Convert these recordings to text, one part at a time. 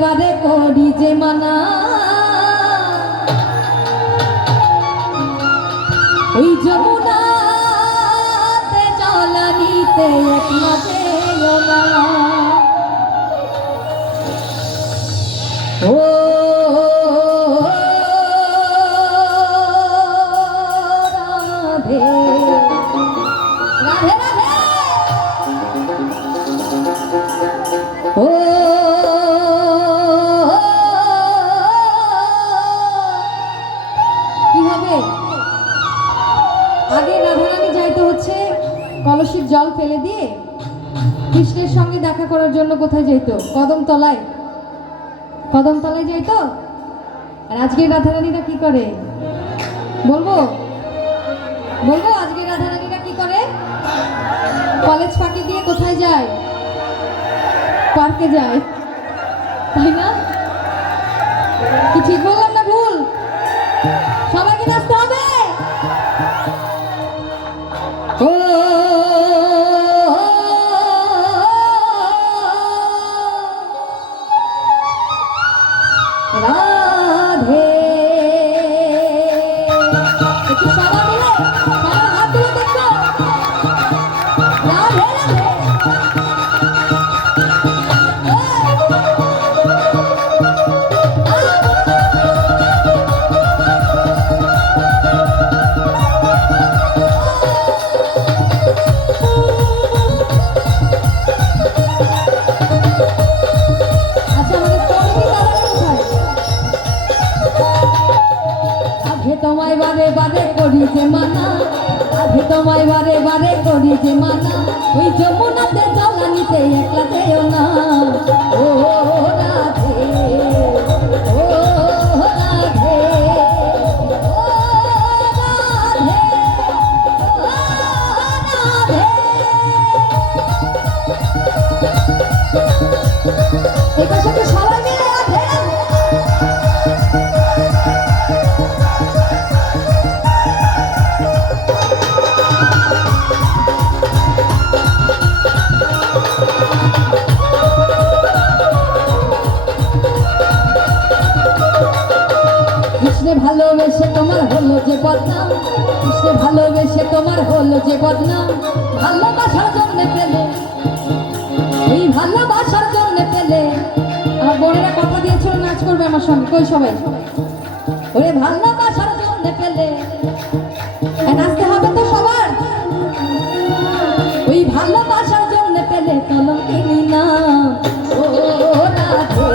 বারে করি যে মানা ওই যমুনাতে জলানিতে একলা যেও না ও রাধে রাধে রাধে ও কি হবে আগে রাধারানী যাইতে হচ্ছে কলসির জল ফেলে দিয়ে কৃষ্ণের সঙ্গে দেখা করার জন্য কোথায় যাইতো কদমতলায় যাইতো আর আজকে রাধারানীরা কি করে বলবো আজকে রাধারানীরা কি করে কলেজ ফাঁকি দিয়ে কোথায় যায় পার্কে যায় তাই না কি ঠিক বললাম না ভুল সবাইকে নাচতে হবে ও রাধে একটু সবাই মিলে সবার হাত তুলে দেখো রাধে রাধে তোমায় বারে বারে করি যে মানা আগে তোমায় বারে বারে করি যে মানা ওই যমুনাতে জলানিতে একলা যেও না ও রাধে ও রাধে ও রাধে ও রাধে এটার সাথে সবাই মিলে রাধে ভালোবেসে তোমার হলো যে বদনাম কৃষ্ণে ভালোবেসে তোমার হলো যে বদনাম ভালোবাসার জন্য পেলে ওই ভালোবাসার জন্য পেলে আমার বোনেরা কথা দিয়েছিল নাচ করবে আমার সঙ্গে কই সবাই ওরে ভালোবাসার জন্য পেলে নাচতে হবে তো সবার ওই ভালোবাসার জন্য পেলে কলম কিনি না ও রাধে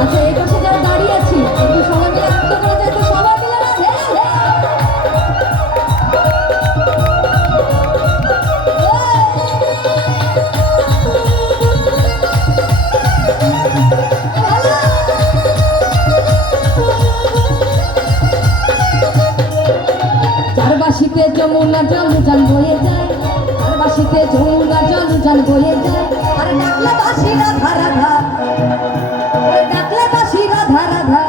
আচ্ছা এই পাশে যারা দাঁড়িয়ে আছি একটু সবাই মিলে আনন্দ করা যায় তো সবাই মিলে রাধে চারবাসিতে যমুনা জল জল বয়ে যায় চারবাসিতে যমুনা জল জল বয়ে যায় আর ডাকলা বাসি রাধা রাধা ডাকলা বাসি রাধা রাধা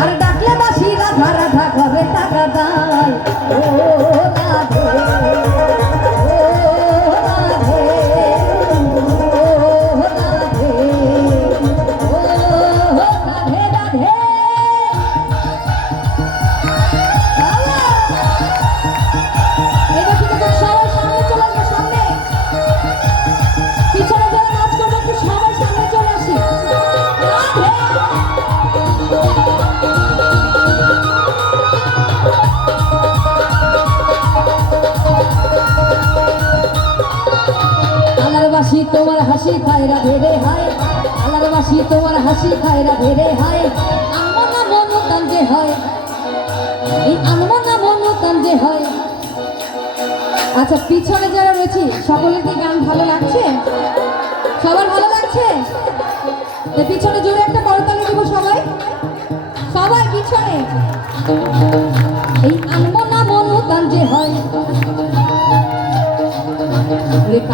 আর ডাকলা বাসি রাধা রাধা ঘরে টাকা দায় ও রাধে ও রাধে ও রাধে ও রাধে রাধে বাসি তোমার হাসি খায় রাধে রে হায় আলার বাসি তোমার হাসি খায় রাধে রে হায় আনমনা মনতান যে হয় এই আনমনা মনতান যে হয় আচ্ছা পিছনে যারা রয়েছে সকলের কি গান ভালো লাগছে সবার ভালো লাগছে তো পিছনে জোরে একটা করতালি দেব সবাই সবাই পিছনে এই আনমনা মনতান যে হয়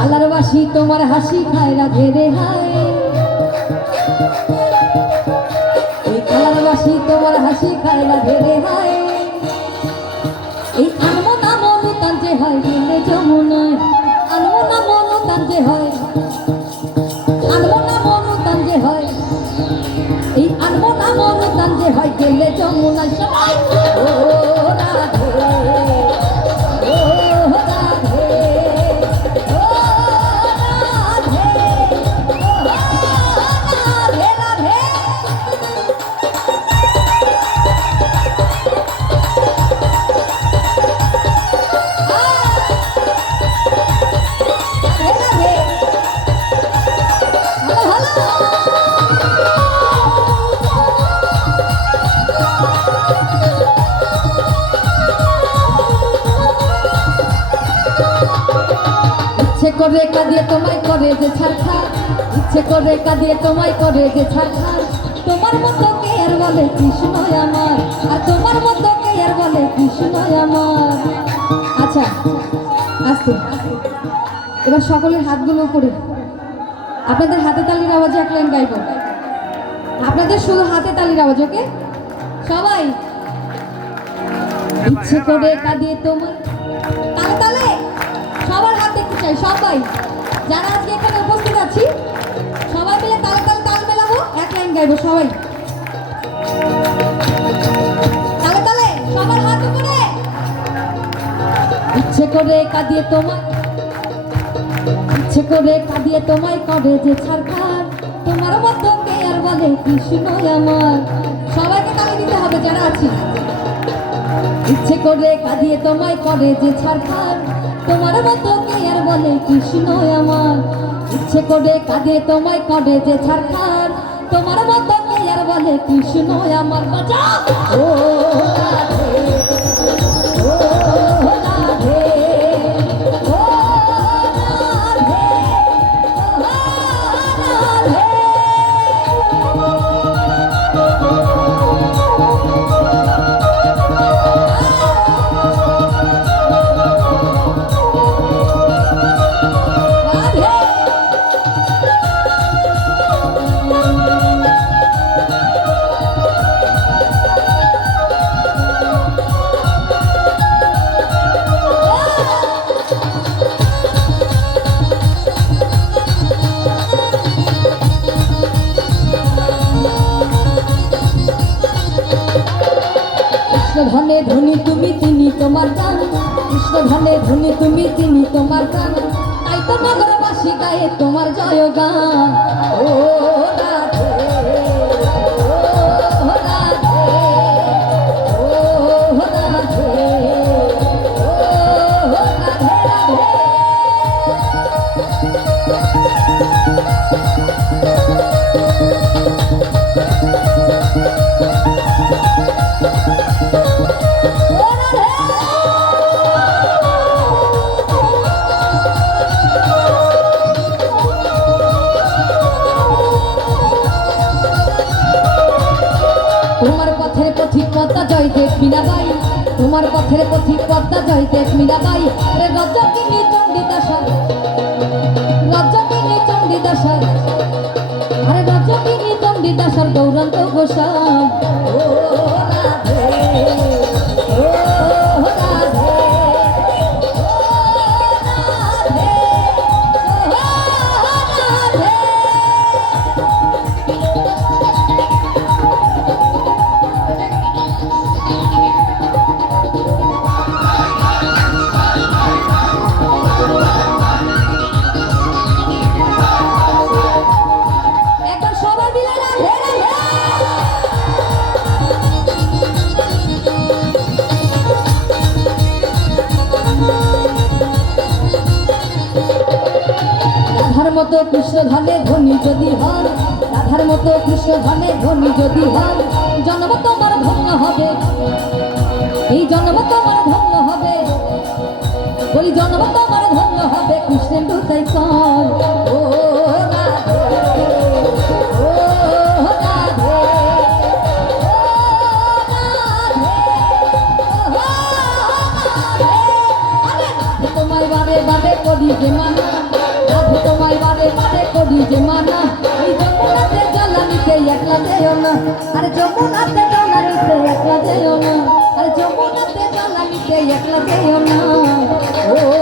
কালার বাসি তোমার হাসি খায় রাধে রে হায়, এই কালার বাসি তোমার হাসি খায় রাধে রে হায়, এই আনমনা মন তান যে হয় গেলে যমুনায়, আনমনা মন তান যে হয়, আনমনা মন তান যে হয়, এই আনমনা মন তান যে হয় গেলে যমুনায় সবাই ও রাধে ও রাধে ও রাধে ও রাধে রাধে। ইচ্ছে করে কাঁদিয়ে তোমায় করে যে ছাড়খা, ইচ্ছে করে কাঁদিয়ে তোমায় করে যে ছাড়খা, তোমার মতো কে আর বলে কৃষ্ণই আমার, আর তোমার মতো কে আর বলে কৃষ্ণই আমার। আচ্ছা আস্তে, এবার সকলের হাতগুলো উপরে, আপনাদের হাতে তালির আওয়াজে এক লাইন গাইব, আপনাদের শুধু হাতে তালির আওয়াজ, ওকে সবাই। ইচ্ছে করে কাঁদিয়ে তোমায়, তালে তালে সবার হাত দেখতে চাই, সবাই যারা আজকে এখানে উপস্থিত আছি সবাই মিলে তালে তালে তাল মেলাবো, এক লাইন গাইবো সবাই, তালে তালে সবার হাত উপরে। ইচ্ছে করে কাঁদিয়ে তোমায়, ইচ্ছে করে কাঁদিয়ে তোমায় করে যে ছাড়খার, তোমার মতো কে আর বলে কৃষ্ণই আমার। সবাইকে তালে দিতে হবে যারা আছি। ইচ্ছে করে কাঁদিয়ে তোমায় করে যে ছাড়খার, তোমার মতো কে আর বলে কৃষ্ণই আমার। ইচ্ছে করে কাঁদিয়ে তোমায় করে যে ছাড়খার, তোমার মতো কে আর বলে কৃষ্ণই আমার। বাজা ও রাধে ও রাধে ও রাধে ও রাধে। ধনে ধনী তুমি তিনি তোমার গান, কৃষ্ণ ধনে ধনী তুমি তিনি তোমার গান, তাই তো নগরবাসী গায়ে তোমার জয় গান। ও রাধে ও রাধে ও রাধে ও রাধে রাধে। তোমার পথের পথিক পদ্মা জয় দেব মীরাবাই, তোমার পথের পথিক পদ্মা জয় দেব মীরাবাই। রে রজকিনী চণ্ডীদাসর, রজকিনী চণ্ডীদাসর, আরে রজকিনী চণ্ডীদাসর গৌরন্ত গোসাই। ও রাধে ও রাধে ও রাধে ও রাধে। একবার সবাই মিলে রাধে রাধে। রাধার মতো কৃষ্ণ ধনে ধনী যদি হন, রাধার মতো কৃষ্ণ ধনে ধনী যদি হন, জন্ম তোমার ধন্য হবে, এই জন্ম তোমার ধন্য হবে, বলি জন্ম তোমার ধন্য হবে কৃষ্ণের দুটাই কর। ও রাধে ও রাধে ও রাধে ও রাধে। আরে তোমায় বাবে বাবে করি যে মানা, যদি যে মানা এই যমুনাতে জ্বালানিতে একলা যেও না আরে যমুনাতে জ্বালানিতে একলা যেও না আরে যমুনাতে জ্বালানিতে একলা যেও না ও